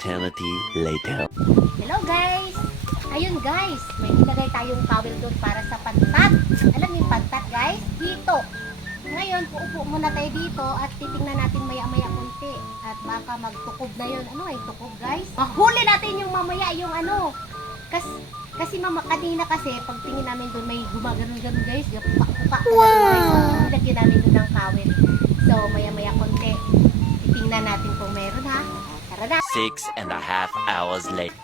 eternity later. Hello guys! Ayun guys, may nilagay tayong towel doon para sa pantat. Alam niyo yung pantat guys? Dito. Ngayon, uupo muna tayo dito at titingnan natin maya-maya kunti. At baka magtukob na yun. Ano ay tukob guys? Mahuli natin yung mamaya yung ano. Kasi kanina kasi pagtingin namin doon may gumaganon-ganon guys. Pupak-pupak. Wow! Lagyan namin doon ng towel. So maya-maya kunti. Titingnan natin kung meron ha. Tara na! 6.5 hours later.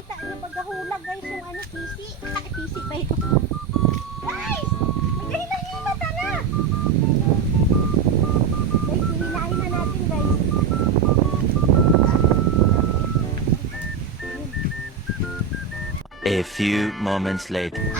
Kita nyo pagkahulag guys yung ano, pisi. Pisi pa ito. Guys! May kahila-hila na! Guys, hihilain na natin guys. A few moments later.